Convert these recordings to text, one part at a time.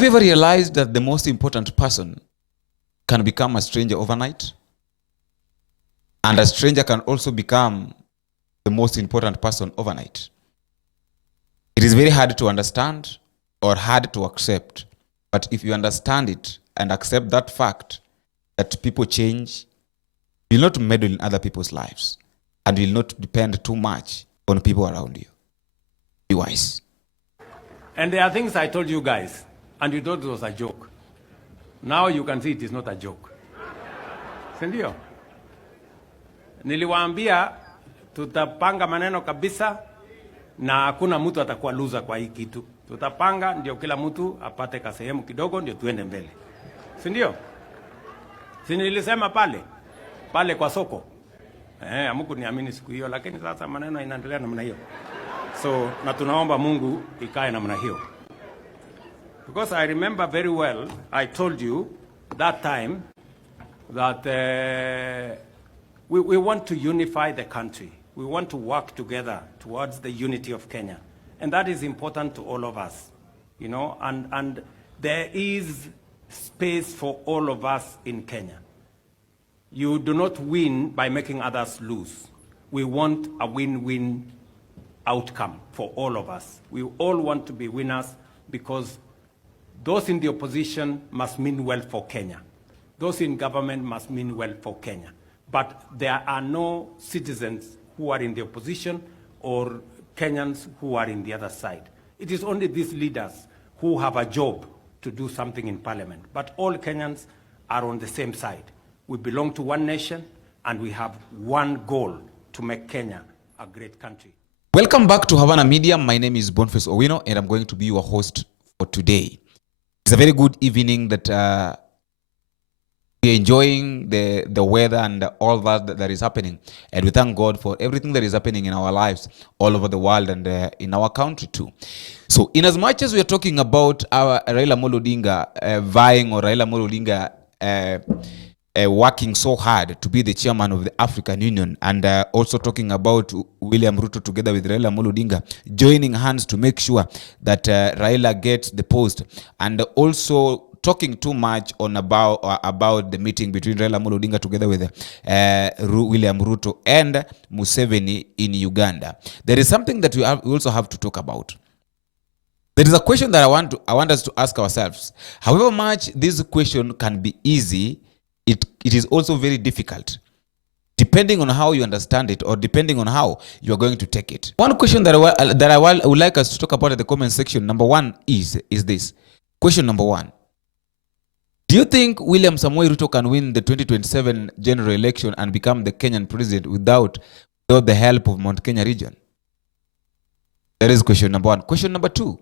Have you ever realized that the most important person can become a stranger overnight? And a stranger can also become the most important person overnight. It is very hard to understand or hard to accept. But if you understand it and accept that fact that people change, you'll not meddle in other people's lives. And you'll not depend too much on people around you. Be wise. And there are things I told you guys, and you thought it was a joke. Now you can see it is not a joke. Sindio? Niliwaambia tutapanga maneno kabisa na hakuna mtu atakuwa loser kwa hii kitu. Tutapanga ndio kila mtu apate kasehemu kidogo ndio tuende mbele. Sindio? Si nilisema pale kwa soko. Amuku niamini siku hiyo, lakini sasa maneno inaendelea namna hiyo. So na tunaomba Mungu ikae namna hiyo. Because I remember very well, I told you that time that we want to unify the country. We want to work together towards the unity of Kenya. And that is important to all of us, you know, and there is space for all of us in Kenya. You do not win by making others lose. We want a win-win outcome for all of us. We all want to be winners because those in the opposition must mean well for Kenya. Those in government must mean well for Kenya. But there are no citizens who are in the opposition or Kenyans who are in the other side. It is only these leaders who have a job to do something in parliament. But all Kenyans are on the same side. We belong to one nation and we have one goal to make Kenya a great country. Welcome back to Havana Media. My name is Boniface Owino and I'm going to be your host for today. It's a very good evening that we're enjoying the weather and all that is happening. And we thank God for everything that is happening in our lives all over the world and in our country too. So in as much as we are talking about our Raila Amolo Odinga vying or Raila Amolo Odinga working so hard to be the chairman of the African Union and also talking about William Ruto together with Raila Amolo Odinga joining hands to make sure that Raila gets the post, and also talking too much on about the meeting between Raila Amolo Odinga together with William Ruto and Museveni in Uganda. There is something that we also have to talk about. There is a question that I want us to ask ourselves. However much this question can be easy, it is also very difficult, depending on how you understand it or depending on how you are going to take it. One question that I would like us to talk about in the comment section, number one, is this. Question number one. Do you think William Samoei Ruto can win the 2027 general election and become the Kenyan president without the help of Mount Kenya region? That is question number one. Question number two.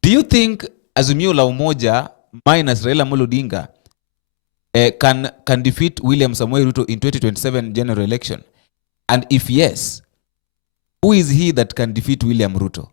Do you think Azimio la Umoja minus Raila Amolo Odinga can defeat William Samoei Ruto in 2027 general election? And if yes, who is he that can defeat William Ruto?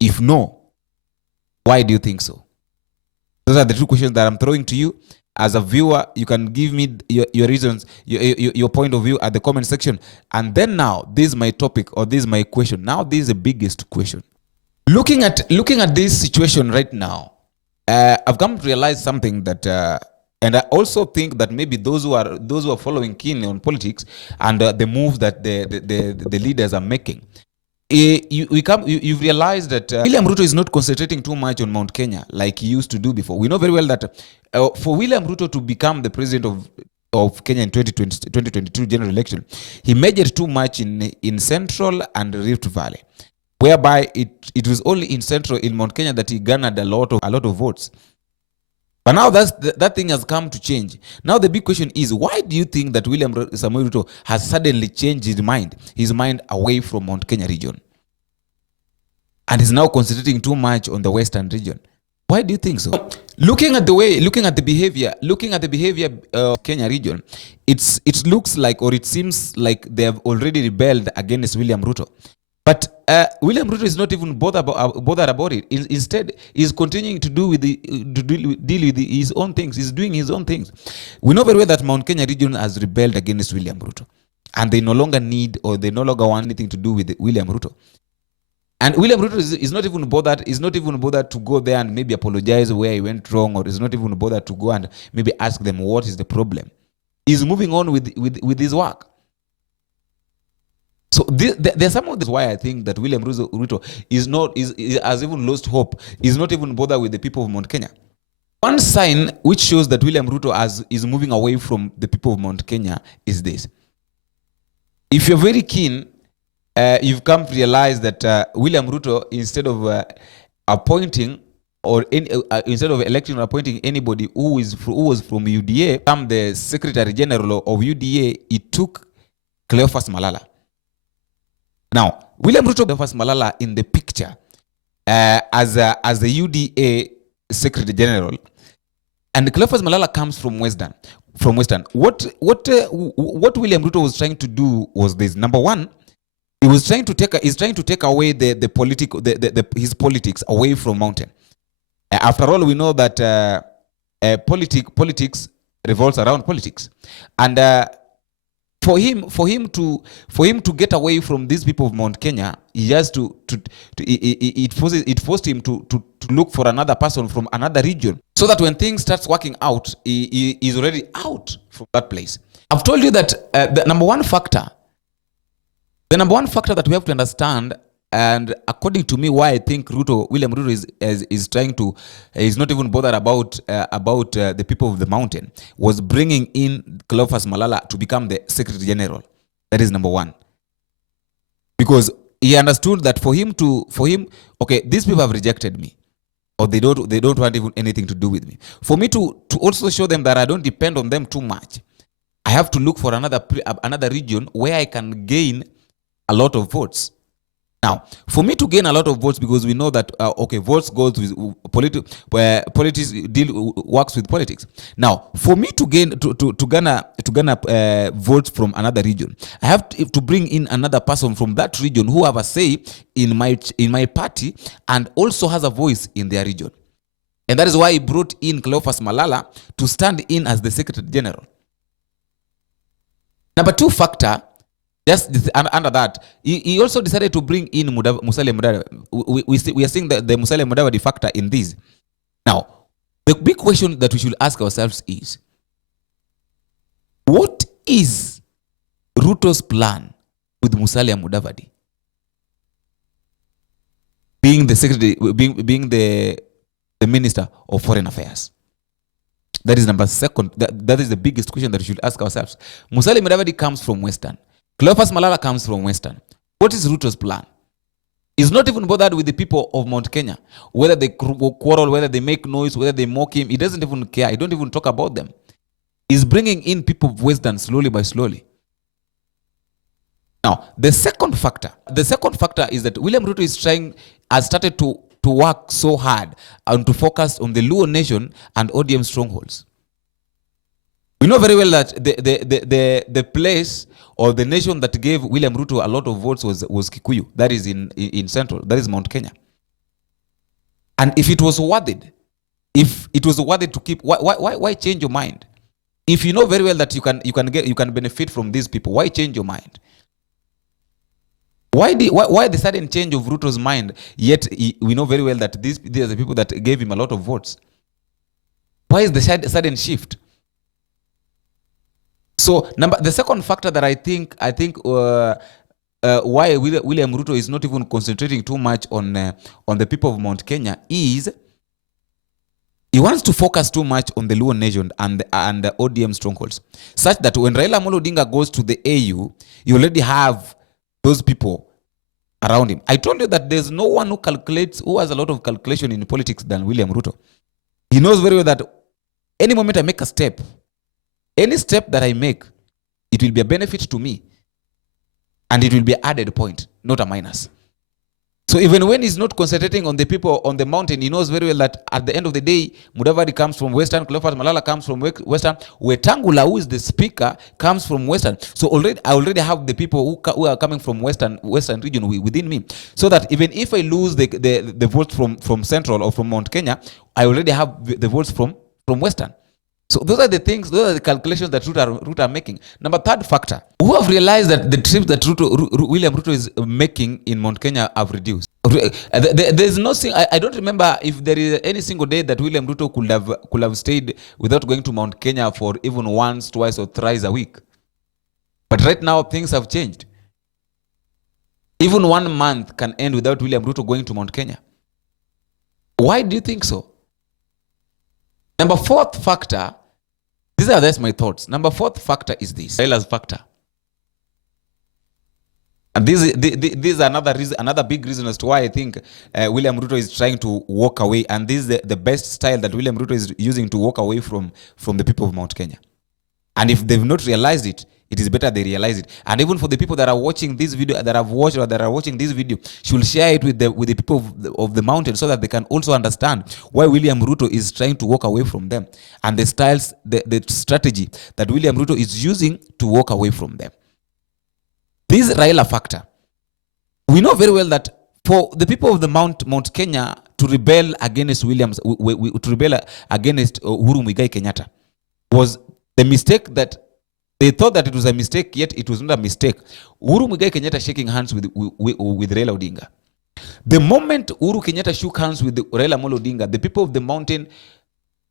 If no, why do you think so? Those are the two questions that I'm throwing to you. As a viewer, you can give me your reasons, your point of view at the comment section. And then now, this is my topic or this is my question. Now, this is the biggest question. Looking at this situation right now, I've come to realize something that, and I also think that maybe those who are following keenly on politics and the move that the leaders are making, you've realized that William Ruto is not concentrating too much on Mount Kenya like he used to do before. We know very well that for William Ruto to become the president of Kenya in 2022 general election, he majored too much in Central and Rift Valley, whereby it was only in Central, in Mount Kenya, that he garnered a lot of votes. But now that thing has come to change. Now the big question is, why do you think that William Samoei Ruto has suddenly changed his mind away from Mount Kenya region, and is now concentrating too much on the Western region? Why do you think so? Looking at the behavior of Kenya region, it looks like, or it seems like they have already rebelled against William Ruto. But William Ruto is not even bothered about it. Instead, he's continuing to deal with his own things. He's doing his own things. We know very well that Mount Kenya region has rebelled against William Ruto, and they no longer need or they no longer want anything to do with William Ruto. And William Ruto is not even bothered to go there and maybe apologize where he went wrong, or is not even bothered to go and maybe ask them what is the problem. He's moving on with his work. So there's some of this why I think that William Ruto has even lost hope. He's not even bothered with the people of Mount Kenya. One sign which shows that William Ruto is moving away from the people of Mount Kenya is this. If you're very keen, you've come to realize that William Ruto, instead of appointing or instead of electing or appointing anybody who was from UDA, become the Secretary General of UDA, he took Cleophas Malala. Now, William Ruto Cleophas Malala in the picture as the UDA Secretary General, and Cleophas Malala comes from Western. What William Ruto was trying to do was this. Number one, he's trying to take away his politics away from Mountain. After all, we know that politics revolves around politics, and for him to get away from these people of Mount Kenya, he has it forced him to look for another person from another region, so that when things starts working out, he is already out from that place. I've told you that the number one factor that we have to understand, and according to me, why I think William Ruto is not even bothered about the people of the mountain, was bringing in Cleophas Malala to become the Secretary General. That is number one. Because he understood that for him, okay, these people have rejected me, or they don't want even anything to do with me. For me to also show them that I don't depend on them too much, I have to look for another region where I can gain a lot of votes. Now, for me to gain a lot of votes, because we know that votes goes with politics, works with politics. Now, for me to gain votes from another region, I have to bring in another person from that region who have a say in my party and also has a voice in their region. And that is why he brought in Cleophas Malala to stand in as the Secretary General. Number two factor. Just under that, he also decided to bring in Musalia Mudavadi. We are seeing the Musalia Mudavadi factor in this. Now, the big question that we should ask ourselves is, what is Ruto's plan with Musalia Mudavadi being the secretary, being the Minister of Foreign Affairs? That is number second. That is the biggest question that we should ask ourselves. Musalia Mudavadi comes from Western. Cleophas Malala comes from Western. What is Ruto's plan? He's not even bothered with the people of Mount Kenya. Whether they quarrel, whether they make noise, whether they mock him, he doesn't even care. He don't even talk about them. He's bringing in people of Western slowly by slowly. Now, the second factor is that William Ruto has started to work so hard and to focus on the Luo nation and ODM strongholds. We know very well that the place or the nation that gave William Ruto a lot of votes was Kikuyu. That is in Central. That is Mount Kenya. And if it was worth it, to keep, why change your mind? If you know very well that you can benefit from these people, why change your mind? Why the sudden change of Ruto's mind? Yet we know very well that these are the people that gave him a lot of votes. Why is the sudden shift? So the second factor that I think why William Ruto is not even concentrating too much on the people of Mount Kenya is he wants to focus too much on the Luo nation and the ODM strongholds, such that when Raila Amolo Odinga goes to the AU, you already have those people around him. I told you that there's no one who has a lot of calculation in politics than William Ruto. He knows very well that any moment I make a step, any step that I make, it will be a benefit to me. And it will be an added point, not a minus. So even when he's not concentrating on the people on the mountain, he knows very well that at the end of the day, Mudavadi comes from Western, Cleophas Malala comes from Western, Wetangula, who is the speaker, comes from Western. So I already have the people who are coming from Western region within me. So that even if I lose the votes from Central or from Mount Kenya, I already have the votes from Western. So those are the things, those are the calculations that Ruto are making. Number third factor, who have realized that the trips that William Ruto is making in Mount Kenya have reduced. There's no I don't remember if there is any single day that William Ruto could have stayed without going to Mount Kenya for even once, twice, or thrice a week. But right now things have changed. Even 1 month can end without William Ruto going to Mount Kenya. Why do you think so? Number fourth factor, that's my thoughts. Number fourth factor is this, Raila's factor. And this is another big reason as to why I think William Ruto is trying to walk away. And this is the best style that William Ruto is using to walk away from the people of Mount Kenya. And if they've not realized it, it is better they realize it. And even for the people that are watching this video, that have watched or that are watching this video, she will share it with the people of the mountain, so that they can also understand why William Ruto is trying to walk away from them, and the styles, the strategy that William Ruto is using to walk away from them. This Raila factor. We know very well that for the people of the Mount Kenya to rebel against to rebel against Uhuru Muigai Kenyatta was the mistake that they thought that it was a mistake, yet it was not a mistake. Uhuru Muigai Kenyatta shaking hands with Raila Odinga. The moment Uhuru Kenyatta shook hands with Raila Amolo Odinga, the people of the mountain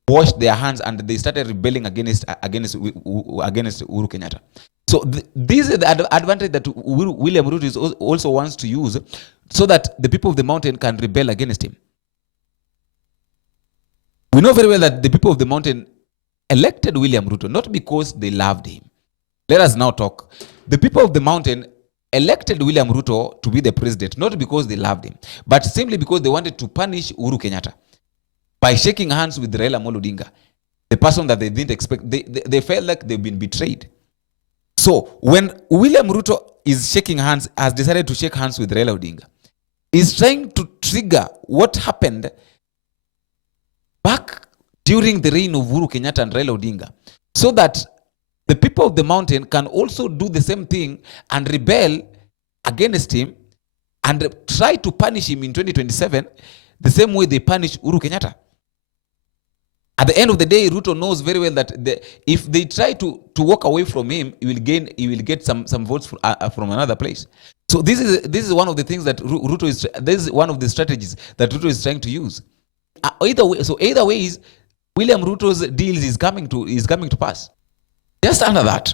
washed their hands and they started rebelling against Uhuru Kenyatta. So this is the advantage that William Ruto also wants to use, so that the people of the mountain can rebel against him. We know very well that the people of the mountain elected William Ruto not because they loved him. Let us now talk. The people of the mountain elected William Ruto to be the president not because they loved him, but simply because they wanted to punish Uhuru Kenyatta by shaking hands with Raila Amolo Odinga, the person that they didn't expect. They felt like they've been betrayed. So when William Ruto is shaking hands, has decided to shake hands with Raila Odinga, is trying to trigger what happened back during the reign of Uhuru Kenyatta and Raila Odinga, so that the people of the mountain can also do the same thing and rebel against him and try to punish him in 2027 the same way they punish Uhuru Kenyatta. At the end of the day, Ruto knows very well that if they try to walk away from him, he will get some votes from another place. So this is one of the things that Ruto is. This is one of the strategies that Ruto is trying to use. Either way is William Ruto's deals is coming to pass. Just under that,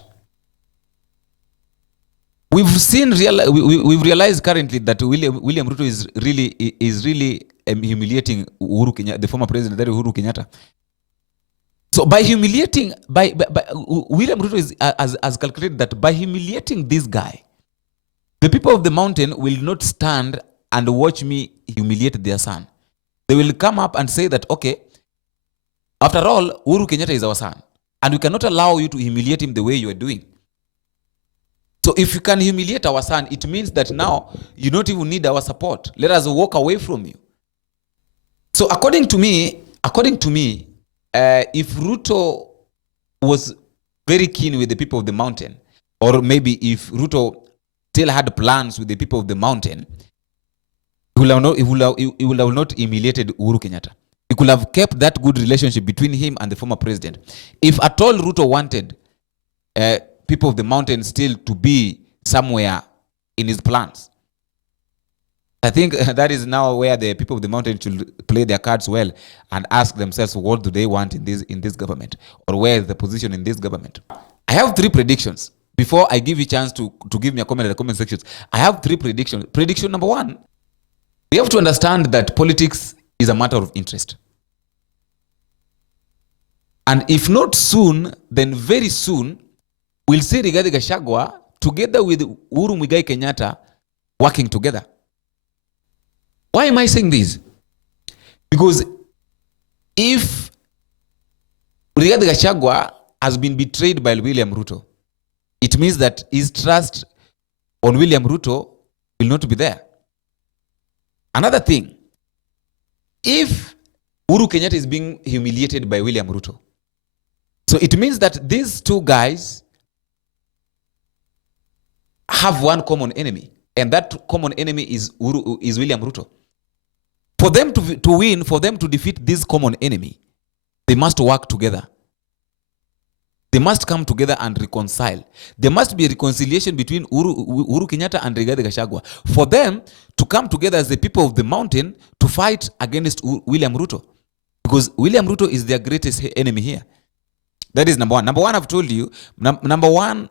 we've realized currently that William Ruto is really humiliating Uhuru Kenyatta, the former president, that is Uhuru Kenyatta. So by humiliating, William Ruto has calculated that by humiliating this guy, the people of the mountain will not stand and watch me humiliate their son. They will come up and say that, okay, after all, Uhuru Kenyatta is our son, and we cannot allow you to humiliate him the way you are doing. So if you can humiliate our son, it means that now you don't even need our support. Let us walk away from you. So according to me, if Ruto was very keen with the people of the mountain, or maybe if Ruto still had plans with the people of the mountain, he would have not humiliated Uhuru Kenyatta. He could have kept that good relationship between him and the former president. If at all Ruto wanted people of the mountain still to be somewhere in his plans, I think that is now where the people of the mountain should play their cards well and ask themselves, what do they want in this government, or where is the position in this government? I have 3 predictions. Before I give you a chance to give me a comment in the comment section, I have 3 predictions. Prediction number 1, we have to understand that politics is a matter of interest. And if not soon, then very soon, we'll see Rigathi Gachagua together with Uhuru Muigai Kenyatta working together. Why am I saying this? Because if Rigathi Gachagua has been betrayed by William Ruto, it means that his trust on William Ruto will not be there. Another thing, if Uhuru Kenyatta is being humiliated by William Ruto, so it means that these 2 guys have one common enemy, and that common enemy is William Ruto. For them to win, for them to defeat this common enemy, they must work together. They must come together and reconcile. There must be a reconciliation between Uhuru Kenyatta and Rigathi Gachagua for them to come together as the people of the mountain to fight against William Ruto. Because William Ruto is their greatest enemy here. That is number one. Number one, I've told you, number one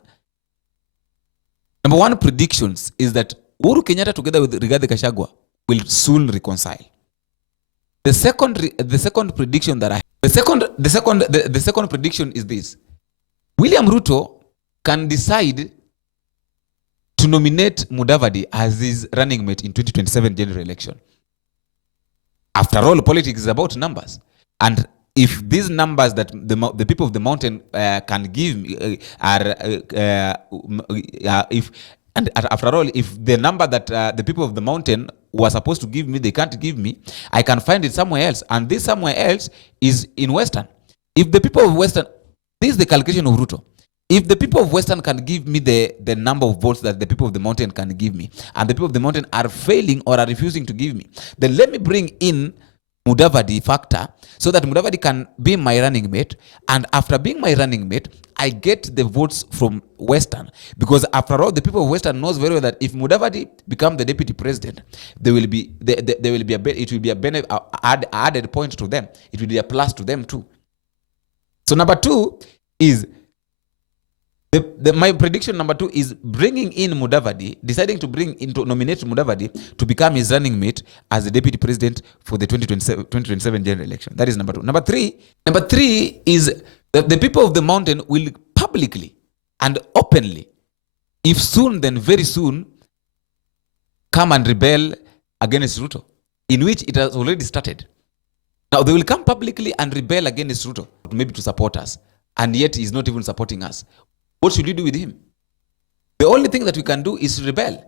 predictions is that Uhuru Kenyatta together with Rigathi Gachagua will soon reconcile. The second prediction that I the second prediction is this. William Ruto can decide to nominate Mudavadi as his running mate in 2027 general election. After all, politics is about numbers. And if these numbers that the people of the mountain can give me after all, if the number that the people of the mountain were supposed to give me, they can't give me, I can find it somewhere else. And this somewhere else is in Western. If the people of Western, this is the calculation of Ruto. If the people of Western can give me the number of votes that the people of the mountain can give me, and the people of the mountain are failing or are refusing to give me, then let me bring in Mudavadi factor so that Mudavadi can be my running mate. And after being my running mate, I get the votes from Western. Because after all, the people of Western knows very well that if Mudavadi become the deputy president, there will be added point to them. It will be a plus to them too. So number two is my prediction number two is bringing in Mudavadi, deciding to nominate Mudavadi to become his running mate as the deputy president for the 2027 general election. That is number two. Number three is that the people of the mountain will publicly and openly, if soon then very soon, come and rebel against Ruto, in which it has already started. Now they will come publicly and rebel against Ruto, maybe to support us, and yet he's not even supporting us. What should we do with him? The only thing that we can do is rebel.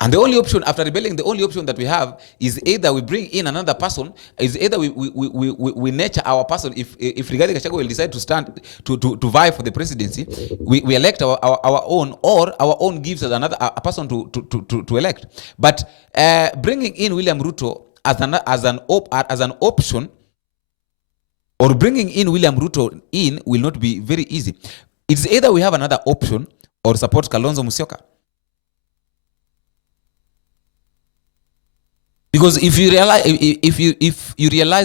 And the only option after rebelling, the only option that we have is either we bring in another person, is either we nurture our person. If Rigathi Gachagua will decide to stand to vie for the presidency, we elect our own, or our own gives us another a person to elect. But bringing in William Ruto as an option, or bringing in William Ruto in, will not be very easy. It's either we have another option or support Kalonzo Musyoka. Because if you realize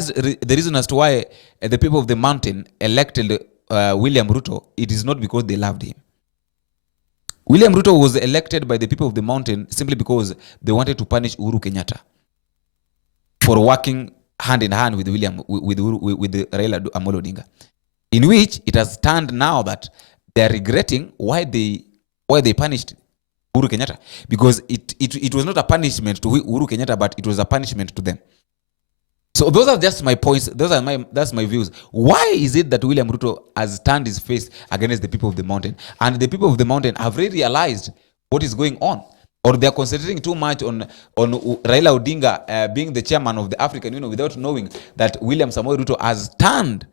the reason as to why the people of the mountain elected William Ruto, it is not because they loved him. William Ruto was elected by the people of the mountain simply because they wanted to punish Uhuru Kenyatta for working hand in hand with Raila Amolo Odinga, in which it has turned now that they are regretting why they punished Uhuru Kenyatta, because it was not a punishment to Uhuru Kenyatta, but it was a punishment to them. So those are just my points. That's my views. Why is it that William Ruto has turned his face against the people of the mountain, and the people of the mountain have really realized what is going on? Or they are concentrating too much on Raila Odinga being the chairman of the African Union without knowing that William Samoei Ruto has turned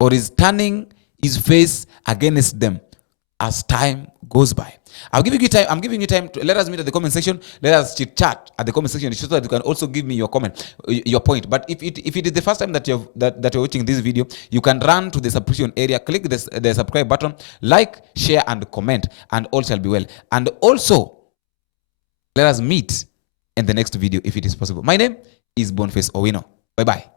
or is turning his face against them as time goes by. I'm giving you time to let us meet at the comment section. Let us chit chat at the comment section so that you can also give me your comment, your point. But if it is the first time that you're watching this video, you can run to the subscription area, click the subscribe button, like, share, and comment, and all shall be well. And also, let us meet in the next video if it is possible. My name is Boniface Owino. Bye-bye.